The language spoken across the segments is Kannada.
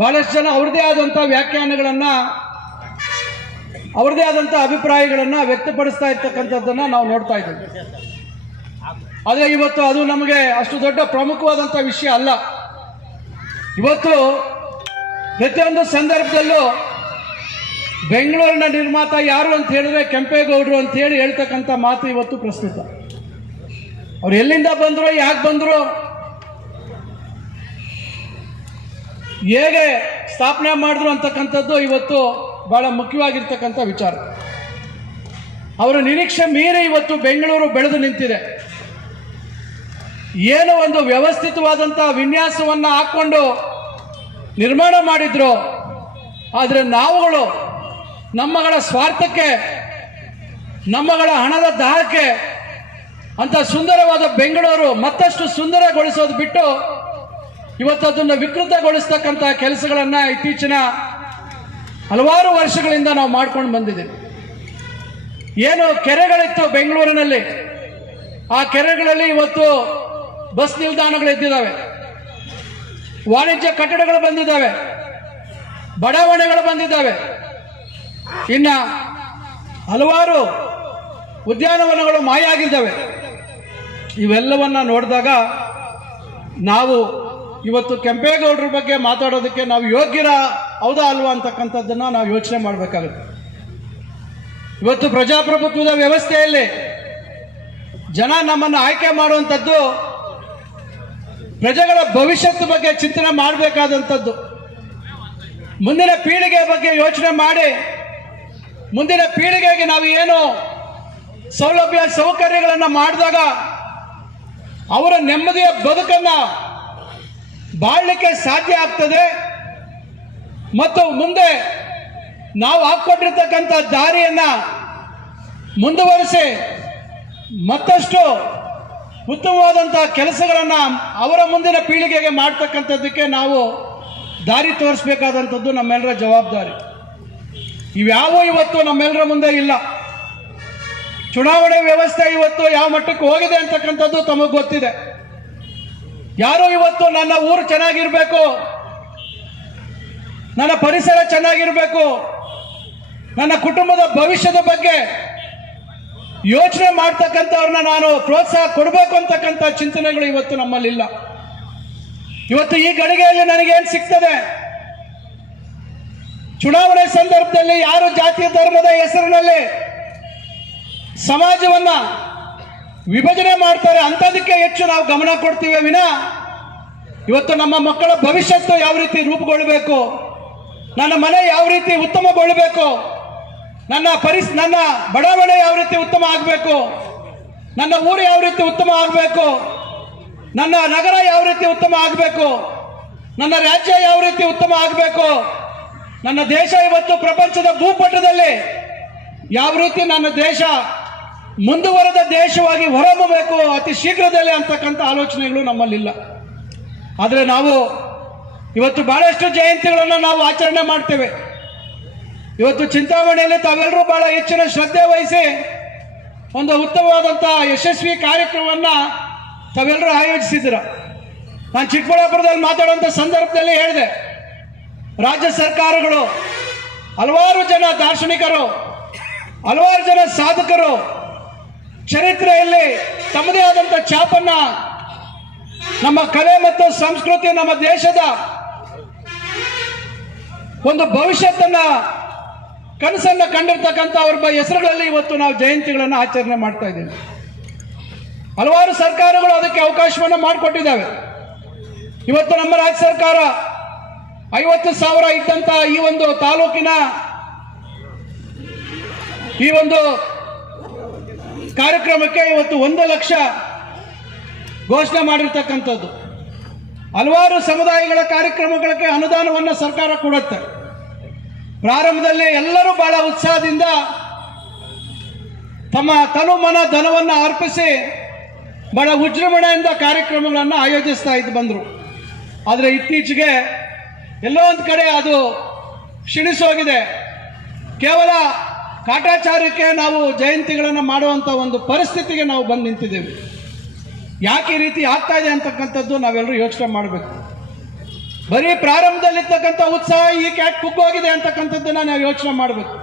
ಬಹಳಷ್ಟು ಜನ ಅವ್ರದ್ದೇ ಆದಂಥ ವ್ಯಾಖ್ಯಾನಗಳನ್ನು, ಅವ್ರದ್ದೇ ಆದಂಥ ಅಭಿಪ್ರಾಯಗಳನ್ನು ವ್ಯಕ್ತಪಡಿಸ್ತಾ ಇರ್ತಕ್ಕಂಥದ್ದನ್ನು ನಾವು ನೋಡ್ತಾ ಇದ್ದೀವಿ. ಆದರೆ ಇವತ್ತು ಅದು ನಮಗೆ ಅಷ್ಟು ದೊಡ್ಡ ಪ್ರಮುಖವಾದಂಥ ವಿಷಯ ಅಲ್ಲ. ಇವತ್ತು ಪ್ರತಿಯೊಂದು ಸಂದರ್ಭದಲ್ಲೂ ಬೆಂಗಳೂರಿನ ನಿರ್ಮಾತ ಯಾರು ಅಂತ ಹೇಳಿದ್ರೆ ಕೆಂಪೇಗೌಡರು ಅಂತ ಹೇಳಿ ಹೇಳ್ತಕ್ಕಂಥ ಮಾತು ಇವತ್ತು ಪ್ರಸ್ತುತ. ಅವ್ರು ಎಲ್ಲಿಂದ ಬಂದರು, ಯಾಕೆ ಬಂದರು ಹೇಗೆ ಸ್ಥಾಪನೆ ಮಾಡಿದ್ರು ಅಂತಕ್ಕಂಥದ್ದು ಇವತ್ತು ಬಹಳ ಮುಖ್ಯವಾಗಿರ್ತಕ್ಕಂಥ ವಿಚಾರ. ಅವರ ನಿರೀಕ್ಷೆ ಮೀರಿ ಇವತ್ತು ಬೆಂಗಳೂರು ಬೆಳೆದು ನಿಂತಿದೆ. ಏನು ಒಂದು ವ್ಯವಸ್ಥಿತವಾದಂಥ ವಿನ್ಯಾಸವನ್ನು ಹಾಕ್ಕೊಂಡು ನಿರ್ಮಾಣ ಮಾಡಿದ್ರು, ಆದರೆ ನಾವುಗಳು ನಮ್ಮಗಳ ಸ್ವಾರ್ಥಕ್ಕೆ, ನಮ್ಮಗಳ ಹಣದ ದಾಹಕ್ಕೆ ಅಂತ ಸುಂದರವಾದ ಬೆಂಗಳೂರು ಮತ್ತಷ್ಟು ಸುಂದರಗೊಳಿಸೋದು ಬಿಟ್ಟು ಇವತ್ತು ಅದನ್ನು ವಿಕೃತಗೊಳಿಸ್ತಕ್ಕಂಥ ಕೆಲಸಗಳನ್ನು ಇತ್ತೀಚಿನ ಹಲವಾರು ವರ್ಷಗಳಿಂದ ನಾವು ಮಾಡ್ಕೊಂಡು ಬಂದಿದ್ದೀವಿ. ಏನು ಕೆರೆಗಳಿತ್ತು ಬೆಂಗಳೂರಿನಲ್ಲಿ. ಆ ಕೆರೆಗಳಲ್ಲಿ ಇವತ್ತು ಬಸ್ ನಿಲ್ದಾಣಗಳು ಇದ್ದಿದ್ದಾವೆ ವಾಣಿಜ್ಯ ಕಟ್ಟಡಗಳು ಬಂದಿದ್ದಾವೆ. ಬಡಾವಣೆಗಳು ಬಂದಿದ್ದಾವೆ. ಇನ್ನು ಹಲವಾರು ಉದ್ಯಾನವನಗಳು ಮಾಯ ಆಗಿದ್ದಾವೆ ಇವೆಲ್ಲವನ್ನ ನೋಡಿದಾಗ ನಾವು ಇವತ್ತು ಕೆಂಪೇಗೌಡರ ಬಗ್ಗೆ ಮಾತಾಡೋದಕ್ಕೆ ನಾವು ಯೋಗ್ಯರ ಹೌದಾ ಅಲ್ವಾ ಅಂತಕ್ಕಂಥದ್ದನ್ನು ನಾವು ಯೋಚನೆ ಮಾಡಬೇಕಾಗುತ್ತೆ. ಇವತ್ತು ಪ್ರಜಾಪ್ರಭುತ್ವದ ವ್ಯವಸ್ಥೆಯಲ್ಲಿ ಜನ ನಮ್ಮನ್ನು ಆಯ್ಕೆ ಮಾಡುವಂಥದ್ದು, ಪ್ರಜೆಗಳ ಭವಿಷ್ಯದ ಬಗ್ಗೆ ಚಿಂತನೆ ಮಾಡಬೇಕಾದಂಥದ್ದು. ಮುಂದಿನ ಪೀಳಿಗೆ ಬಗ್ಗೆ ಯೋಚನೆ ಮಾಡಿ, ಮುಂದಿನ ಪೀಳಿಗೆಗೆ ನಾವು ಏನು ಸೌಲಭ್ಯ ಸೌಕರ್ಯಗಳನ್ನು ಮಾಡಿದಾಗ ಅವರ ನೆಮ್ಮದಿಯ ಬದುಕನ್ನು ಬಾಳಲಿಕ್ಕೆ ಸಾಧ್ಯ ಆಗ್ತದೆ. ಮತ್ತು ಮುಂದೆ ನಾವು ಹಾಕ್ಕೊಟ್ಟಿರ್ತಕ್ಕಂಥ ದಾರಿಯನ್ನು ಮುಂದುವರಿಸಿ ಮತ್ತಷ್ಟು ಉತ್ತಮವಾದಂಥ ಕೆಲಸಗಳನ್ನು ಅವರ ಮುಂದಿನ ಪೀಳಿಗೆಗೆ ಮಾಡ್ತಕ್ಕಂಥದ್ದಕ್ಕೆ ನಾವು ದಾರಿ ತೋರಿಸ್ಬೇಕಾದಂಥದ್ದು ನಮ್ಮೆಲ್ಲರ ಜವಾಬ್ದಾರಿ. ಇವ್ಯಾವೂ ಇವತ್ತು ನಮ್ಮೆಲ್ಲರ ಮುಂದೆ ಇಲ್ಲ. ಚುನಾವಣೆ ವ್ಯವಸ್ಥೆ ಇವತ್ತು ಯಾವ ಮಟ್ಟಕ್ಕೆ ಹೋಗಿದೆ ಅಂತಕ್ಕಂಥದ್ದು ತಮಗೆ ಗೊತ್ತಿದೆ. ಯಾರು ಇವತ್ತು ನನ್ನ ಊರು ಚೆನ್ನಾಗಿರ್ಬೇಕು. ನನ್ನ ಪರಿಸರ ಚೆನ್ನಾಗಿರ್ಬೇಕು. ನನ್ನ ಕುಟುಂಬದ ಭವಿಷ್ಯದ ಬಗ್ಗೆ ಯೋಚನೆ ಮಾಡ್ತಕ್ಕಂಥವ್ರನ್ನ ನಾನು ಪ್ರೋತ್ಸಾಹ ಕೊಡಬೇಕು ಅಂತಕ್ಕಂಥ ಚಿಂತನೆಗಳು ಇವತ್ತು ನಮ್ಮಲ್ಲಿಲ್ಲ. ಇವತ್ತು ಈ ಗಳಿಗೆಯಲ್ಲಿ ನನಗೇನು ಸಿಗ್ತದೆ? ಚುನಾವಣೆ ಸಂದರ್ಭದಲ್ಲಿ ಯಾರು ಜಾತಿ ಧರ್ಮದ ಹೆಸರಿನಲ್ಲಿ ಸಮಾಜವನ್ನ ವಿಭಜನೆ ಮಾಡ್ತಾರೆ, ಅಂಥದಕ್ಕೆ ಹೆಚ್ಚು ನಾವು ಗಮನ ಕೊಡ್ತೀವಿ ವಿನ. ಇವತ್ತು ನಮ್ಮ ಮಕ್ಕಳ ಭವಿಷ್ಯತ್ತು ಯಾವ ರೀತಿ ರೂಪುಗೊಳ್ಳಬೇಕು? ನನ್ನ ಮನೆ ಯಾವ ರೀತಿ ಉತ್ತಮಗೊಳ್ಳಬೇಕು? ನನ್ನ ಪರಿಸ್, ನನ್ನ ಬಡಾವಣೆ ಯಾವ ರೀತಿ ಉತ್ತಮ ಆಗಬೇಕು? ನನ್ನ ಊರು ಯಾವ ರೀತಿ ಉತ್ತಮ ಆಗಬೇಕು? ನನ್ನ ನಗರ ಯಾವ ರೀತಿ ಉತ್ತಮ ಆಗಬೇಕು? ನನ್ನ ರಾಜ್ಯ ಯಾವ ರೀತಿ ಉತ್ತಮ ಆಗಬೇಕು? ನನ್ನ ದೇಶ ಇವತ್ತು ಪ್ರಪಂಚದ ಭೂಪಟದಲ್ಲಿ ಯಾವ ರೀತಿ ನನ್ನ ದೇಶ ಮುಂದುವರೆದ ದೇಶವಾಗಿ ಹೊರಹೊಮ್ಮಬೇಕು, ಅತಿ ಶೀಘ್ರದಲ್ಲೇ ಅಂತಕ್ಕಂಥ ಆಲೋಚನೆಗಳು ನಮ್ಮಲ್ಲಿಲ್ಲ. ಆದರೆ ನಾವು ಇವತ್ತು ಬಹಳಷ್ಟು ಜಯಂತಿಗಳನ್ನು ನಾವು ಆಚರಣೆ ಮಾಡ್ತೇವೆ. ಇವತ್ತು ಚಿಂತಾಮಣಿಯಲ್ಲಿ ತಾವೆಲ್ಲರೂ ಬಹಳ ಹೆಚ್ಚಿನ ಶ್ರದ್ಧೆ ವಹಿಸಿ ಒಂದು ಉತ್ತಮವಾದಂಥ ಯಶಸ್ವಿ ಕಾರ್ಯಕ್ರಮವನ್ನು ತಾವೆಲ್ಲರೂ ಆಯೋಜಿಸಿದ್ದೀರ. ನಾನು ಚಿಕ್ಕಬಳ್ಳಾಪುರದಲ್ಲಿ ಮಾತಾಡುವಂಥ ಸಂದರ್ಭದಲ್ಲಿ ಹೇಳಿದೆ, ರಾಜ್ಯ ಸರ್ಕಾರಗಳು ಹಲವಾರು ಜನ ದಾರ್ಶನಿಕರು, ಹಲವಾರು ಜನ ಸಾಧಕರು ಚರಿತ್ರೆಯಲ್ಲಿ ತಮ್ಮದೇ ಆದಂಥ ಛಾಪನ್ನ ನಮ್ಮ ಕಲೆ ಮತ್ತು ಸಂಸ್ಕೃತಿ ನಮ್ಮ ದೇಶದ ಒಂದು ಭವಿಷ್ಯತ್ತನ್ನ ಕನಸನ್ನ ಕಂಡಿರ್ತಕ್ಕಂಥ ಅವ್ರ ಹೆಸರುಗಳಲ್ಲಿ ಇವತ್ತು ನಾವು ಜಯಂತಿಗಳನ್ನು ಆಚರಣೆ ಮಾಡ್ತಾ ಇದ್ದೀವಿ. ಹಲವಾರು ಸರ್ಕಾರಗಳು ಅದಕ್ಕೆ ಅವಕಾಶವನ್ನು ಮಾಡಿಕೊಟ್ಟಿದ್ದಾವೆ. ಇವತ್ತು ನಮ್ಮ ರಾಜ್ಯ ಸರ್ಕಾರ ಐವತ್ತು ಸಾವಿರ ಇದ್ದಂಥ ಈ ಒಂದು ತಾಲೂಕಿನ ಈ ಒಂದು ಕಾರ್ಯಕ್ರಮಕ್ಕೆ ಇವತ್ತು ಒಂದು ಲಕ್ಷ ಘೋಷಣೆ ಮಾಡಿರ್ತಕ್ಕಂಥದ್ದು. ಹಲವಾರು ಸಮುದಾಯಗಳ ಕಾರ್ಯಕ್ರಮಗಳಿಗೆ ಅನುದಾನವನ್ನು ಸರ್ಕಾರ ಕೊಡುತ್ತೆ. ಪ್ರಾರಂಭದಲ್ಲಿ ಎಲ್ಲರೂ ಬಹಳ ಉತ್ಸಾಹದಿಂದ ತಮ್ಮ ತನು ಮನ ಧನವನ್ನು ಅರ್ಪಿಸಿ ಬಹಳ ವಿಜೃಂಭಣೆಯಿಂದ ಕಾರ್ಯಕ್ರಮಗಳನ್ನು ಆಯೋಜಿಸ್ತಾ ಇದ್ದು ಬಂದರು. ಆದರೆ ಇತ್ತೀಚೆಗೆ ಎಲ್ಲೋ ಒಂದು ಕಡೆ ಅದು ಕ್ಷೀಣಿಸೋಗಿದೆ. ಕೇವಲ ಕಾಟಾಚಾರಕ್ಕೆ ನಾವು ಜಯಂತಿಗಳನ್ನು ಮಾಡುವಂಥ ಒಂದು ಪರಿಸ್ಥಿತಿಗೆ ನಾವು ಬಂದು ನಿಂತಿದ್ದೇವೆ. ಯಾಕೆ ಈ ರೀತಿ ಆಗ್ತಾ ಇದೆ ಅಂತಕ್ಕಂಥದ್ದು ನಾವೆಲ್ಲರೂ ಯೋಚನೆ ಮಾಡಬೇಕು. ಬರೀ ಪ್ರಾರಂಭದಲ್ಲಿರ್ತಕ್ಕಂಥ ಉತ್ಸಾಹ ಈ ಕ್ಯಾಟ್ ಕುಗ್ಗೋಗಿದೆ ಅಂತಕ್ಕಂಥದ್ದನ್ನು ನಾವು ಯೋಚನೆ ಮಾಡಬೇಕು.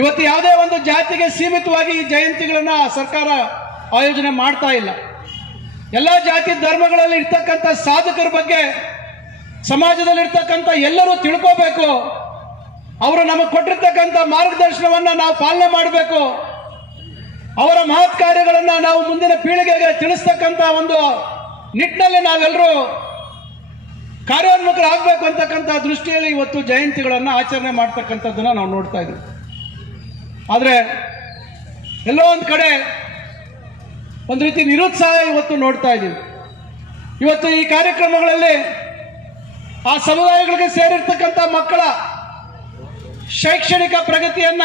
ಇವತ್ತು ಯಾವುದೇ ಒಂದು ಜಾತಿಗೆ ಸೀಮಿತವಾಗಿ ಈ ಜಯಂತಿಗಳನ್ನ ಸರ್ಕಾರ ಆಯೋಜನೆ ಮಾಡ್ತಾ ಇಲ್ಲ. ಎಲ್ಲ ಜಾತಿ ಧರ್ಮಗಳಲ್ಲಿ ಇರ್ತಕ್ಕಂಥ ಸಾಧಕರ ಬಗ್ಗೆ ಸಮಾಜದಲ್ಲಿರ್ತಕ್ಕಂಥ ಎಲ್ಲರೂ ತಿಳ್ಕೋಬೇಕು. ಅವರು ನಮಗೆ ಕೊಟ್ಟಿರ್ತಕ್ಕಂಥ ಮಾರ್ಗದರ್ಶನವನ್ನು ನಾವು ಪಾಲನೆ ಮಾಡಬೇಕು. ಅವರ ಮಹತ್ ಕಾರ್ಯಗಳನ್ನು ನಾವು ಮುಂದಿನ ಪೀಳಿಗೆಗೆ ತಿಳಿಸ್ತಕ್ಕಂಥ ಒಂದು ನಿಟ್ಟಿನಲ್ಲಿ ನಾವೆಲ್ಲರೂ ಕಾರ್ಯೋನ್ಮುಖರಾಗಬೇಕು ಅಂತಕ್ಕಂಥ ದೃಷ್ಟಿಯಲ್ಲಿ ಇವತ್ತು ಜಯಂತಿಗಳನ್ನು ಆಚರಣೆ ಮಾಡ್ತಕ್ಕಂಥದ್ದನ್ನು ನಾವು ನೋಡ್ತಾ ಇದ್ದೀವಿ. ಆದರೆ ಎಲ್ಲೋ ಒಂದು ಕಡೆ ಒಂದು ರೀತಿ ನಿರುತ್ಸಾಹ ಇವತ್ತು ನೋಡ್ತಾ ಇದ್ದೀವಿ. ಇವತ್ತು ಈ ಕಾರ್ಯಕ್ರಮಗಳಲ್ಲಿ ಆ ಸಮುದಾಯಗಳಿಗೆ ಸೇರಿರ್ತಕ್ಕಂಥ ಮಕ್ಕಳ ಶೈಕ್ಷಣಿಕ ಪ್ರಗತಿಯನ್ನ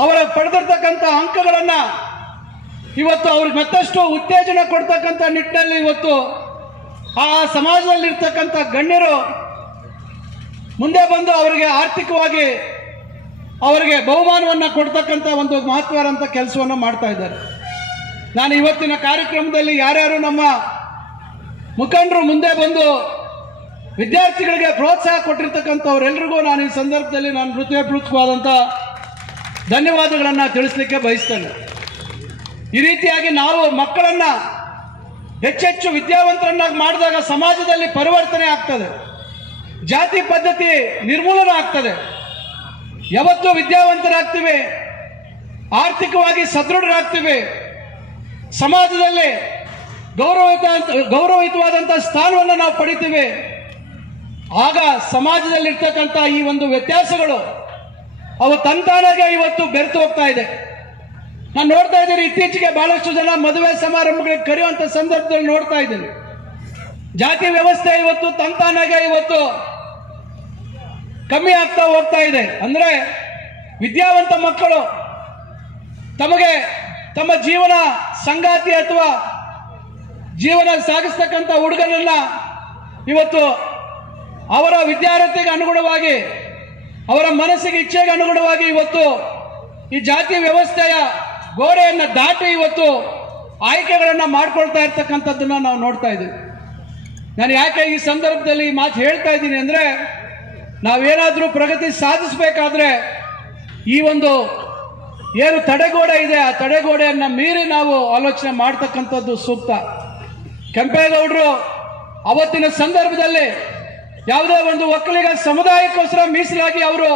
ಅವರ ಪಡೆದಿರ್ತಕ್ಕಂಥ ಅಂಕಗಳನ್ನು ಇವತ್ತು ಅವ್ರಿಗೆ ಮತ್ತಷ್ಟು ಉತ್ತೇಜನ ಕೊಡ್ತಕ್ಕಂಥ ನಿಟ್ಟಿನಲ್ಲಿ ಇವತ್ತು ಆ ಸಮಾಜದಲ್ಲಿರ್ತಕ್ಕಂಥ ಗಣ್ಯರು ಮುಂದೆ ಬಂದು ಅವರಿಗೆ ಆರ್ಥಿಕವಾಗಿ ಅವರಿಗೆ ಬಹುಮಾನವನ್ನು ಕೊಡ್ತಕ್ಕಂಥ ಒಂದು ಮಹತ್ವದಂತ ಕೆಲಸವನ್ನು ಮಾಡ್ತಾ ಇದ್ದಾರೆ. ನಾನು ಇವತ್ತಿನ ಕಾರ್ಯಕ್ರಮದಲ್ಲಿ ಯಾರ್ಯಾರು ನಮ್ಮ ಮುಖಂಡರು ಮುಂದೆ ಬಂದು ವಿದ್ಯಾರ್ಥಿಗಳಿಗೆ ಪ್ರೋತ್ಸಾಹ ಕೊಟ್ಟಿರ್ತಕ್ಕಂಥವ್ರೆಲ್ರಿಗೂ ನಾನು ಈ ಸಂದರ್ಭದಲ್ಲಿ ನಾನು ಹೃದಯಪೂರ್ವಕವಾದಂಥ ಧನ್ಯವಾದಗಳನ್ನು ತಿಳಿಸ್ಲಿಕ್ಕೆ ಬಯಸ್ತೇನೆ. ಈ ರೀತಿಯಾಗಿ ನಾವು ಮಕ್ಕಳನ್ನು ಹೆಚ್ಚೆಚ್ಚು ವಿದ್ಯಾವಂತರನ್ನಾಗಿ ಮಾಡಿದಾಗ ಸಮಾಜದಲ್ಲಿ ಪರಿವರ್ತನೆ ಆಗ್ತದೆ. ಜಾತಿ ಪದ್ಧತಿ ನಿರ್ಮೂಲನ ಆಗ್ತದೆ. ಯಾವತ್ತೂ ವಿದ್ಯಾವಂತರಾಗ್ತೀವಿ, ಆರ್ಥಿಕವಾಗಿ ಸದೃಢರಾಗ್ತೀವಿ, ಸಮಾಜದಲ್ಲಿ ಗೌರವಯುತ ಗೌರವಯುತವಾದಂಥ ಸ್ಥಾನವನ್ನು ನಾವು ಪಡಿತೀವಿ. ಆಗ ಸಮಾಜದಲ್ಲಿರ್ತಕ್ಕಂಥ ಈ ಒಂದು ವ್ಯತ್ಯಾಸಗಳು ಅವು ತಂತಾನಾಗೆ ಇವತ್ತು ಬೆರೆತು ಹೋಗ್ತಾ ಇದೆ. ನಾನು ನೋಡ್ತಾ ಇದ್ದೀನಿ, ಇತ್ತೀಚೆಗೆ ಬಹಳಷ್ಟು ಜನ ಮದುವೆ ಸಮಾರಂಭಗಳಿಗೆ ಕರೆಯುವಂಥ ಸಂದರ್ಭದಲ್ಲಿ ನೋಡ್ತಾ ಇದ್ದೀನಿ. ಜಾತಿ ವ್ಯವಸ್ಥೆ ಇವತ್ತು ತಂತಾನಾಗೆ ಇವತ್ತು ಕಮ್ಮಿ ಆಗ್ತಾ ಹೋಗ್ತಾ ಇದೆ. ಅಂದ್ರೆ ವಿದ್ಯಾವಂತ ಮಕ್ಕಳು ತಮಗೆ ತಮ್ಮ ಜೀವನ ಸಂಗಾತಿ ಅಥವಾ ಜೀವನ ಸಾಗಿಸ್ತಕ್ಕಂಥ ಹುಡುಗನನ್ನ ಇವತ್ತು ಅವರ ವಿದ್ಯಾರ್ಥಿಗೆ ಅನುಗುಣವಾಗಿ, ಅವರ ಮನಸ್ಸಿಗೆ ಇಚ್ಛೆಗೆ ಅನುಗುಣವಾಗಿ ಇವತ್ತು ಈ ಜಾತಿ ವ್ಯವಸ್ಥೆಯ ಗೋಡೆಯನ್ನು ದಾಟಿ ಇವತ್ತು ಆಯ್ಕೆಗಳನ್ನು ಮಾಡ್ಕೊಳ್ತಾ ಇರ್ತಕ್ಕಂಥದ್ದನ್ನ ನಾವು ನೋಡ್ತಾ ಇದ್ದೀವಿ. ನಾನು ಯಾಕೆ ಈ ಸಂದರ್ಭದಲ್ಲಿ ಈ ಮಾತು ಹೇಳ್ತಾ ಇದ್ದೀನಿ ಅಂದರೆ, ನಾವೇನಾದರೂ ಪ್ರಗತಿ ಸಾಧಿಸಬೇಕಾದ್ರೆ ಈ ಒಂದು ಏನು ತಡೆಗೋಡೆ ಇದೆ, ಆ ತಡೆಗೋಡೆಯನ್ನು ಮೀರಿ ನಾವು ಆಲೋಚನೆ ಮಾಡ್ತಕ್ಕಂಥದ್ದು ಸೂಕ್ತ. ಕೆಂಪೇಗೌಡರು ಅವತ್ತಿನ ಸಂದರ್ಭದಲ್ಲಿ ಯಾವುದೇ ಒಂದು ಒಕ್ಕಲಿಗ ಸಮುದಾಯಕ್ಕೋಸ್ಕರ ಮೀಸಲಾಗಿ ಅವರು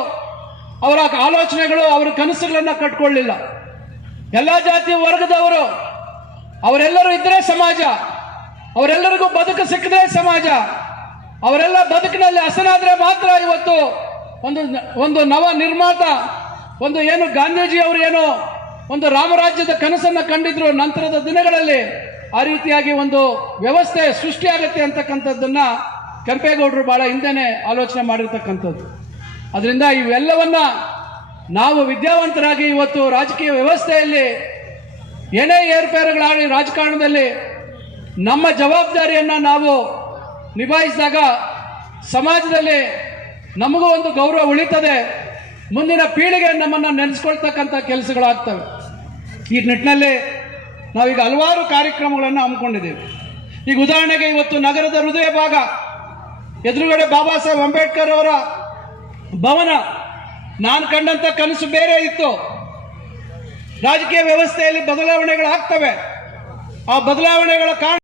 ಅವರ ಆಲೋಚನೆಗಳು, ಅವರ ಕನಸುಗಳನ್ನು ಕಟ್ಕೊಳ್ಳಿಲ್ಲ. ಎಲ್ಲ ಜಾತಿ ವರ್ಗದವರು, ಅವರೆಲ್ಲರೂ ಇದ್ರೆ ಸಮಾಜ. ಅವರೆಲ್ಲರಿಗೂ ಬದುಕು ಸಿಕ್ಕದೆ ಸಮಾಜ. ಅವರೆಲ್ಲ ಬದುಕಿನಲ್ಲಿ ಹಸನಾದ್ರೆ ಮಾತ್ರ ಇವತ್ತು ಒಂದು ಒಂದು ನವ ನಿರ್ಮಾತ, ಒಂದು ಏನು ಗಾಂಧೀಜಿ ಅವರು ಏನು ಒಂದು ರಾಮರಾಜ್ಯದ ಕನಸನ್ನು ಕಂಡಿದ್ರು ನಂತರದ ದಿನಗಳಲ್ಲಿ ಆ ರೀತಿಯಾಗಿ ಒಂದು ವ್ಯವಸ್ಥೆ ಸೃಷ್ಟಿಯಾಗುತ್ತೆ ಅಂತಕ್ಕಂಥದ್ದನ್ನ ಕೆಂಪೇಗೌಡರು ಬಹಳ ಹಿಂದೆನೆ ಆಲೋಚನೆ ಮಾಡಿರ್ತಕ್ಕಂಥದ್ದು. ಅದರಿಂದ ಇವೆಲ್ಲವನ್ನ ನಾವು ವಿದ್ಯಾವಂತರಾಗಿ ಇವತ್ತು ರಾಜಕೀಯ ವ್ಯವಸ್ಥೆಯಲ್ಲಿ ಏನೇ ಏರ್ಪೇರುಗಳಾಗಲಿ ರಾಜಕಾರಣದಲ್ಲಿ ನಮ್ಮ ಜವಾಬ್ದಾರಿಯನ್ನು ನಾವು ನಿಭಾಯಿಸಿದಾಗ ಸಮಾಜದಲ್ಲಿ ನಮಗೂ ಒಂದು ಗೌರವ ಉಳಿತದೆ. ಮುಂದಿನ ಪೀಳಿಗೆ ನಮ್ಮನ್ನು ನೆನೆಸ್ಕೊಳ್ತಕ್ಕಂಥ ಕೆಲಸಗಳಾಗ್ತವೆ. ಈ ನಿಟ್ಟಿನಲ್ಲಿ ನಾವೀಗ ಹಲವಾರು ಕಾರ್ಯಕ್ರಮಗಳನ್ನು ಹಮ್ಮಿಕೊಂಡಿದ್ದೇವೆ. ಈಗ ಉದಾಹರಣೆಗೆ ಇವತ್ತು ನಗರದ ಹೃದಯ ಭಾಗ ಎದುರುಗಡೆ ಬಾಬಾ ಸಾಹೇಬ್ ಅಂಬೇಡ್ಕರ್ ಅವರ ಭವನ. ನಾನು ಕಂಡಂತ ಕನಸು ಬೇರೆ ಇತ್ತು. ರಾಜಕೀಯ ವ್ಯವಸ್ಥೆಯಲ್ಲಿ ಬದಲಾವಣೆಗಳಾಗ್ತವೆ. ಆ ಬದಲಾವಣೆಗಳ ಕಾರಣ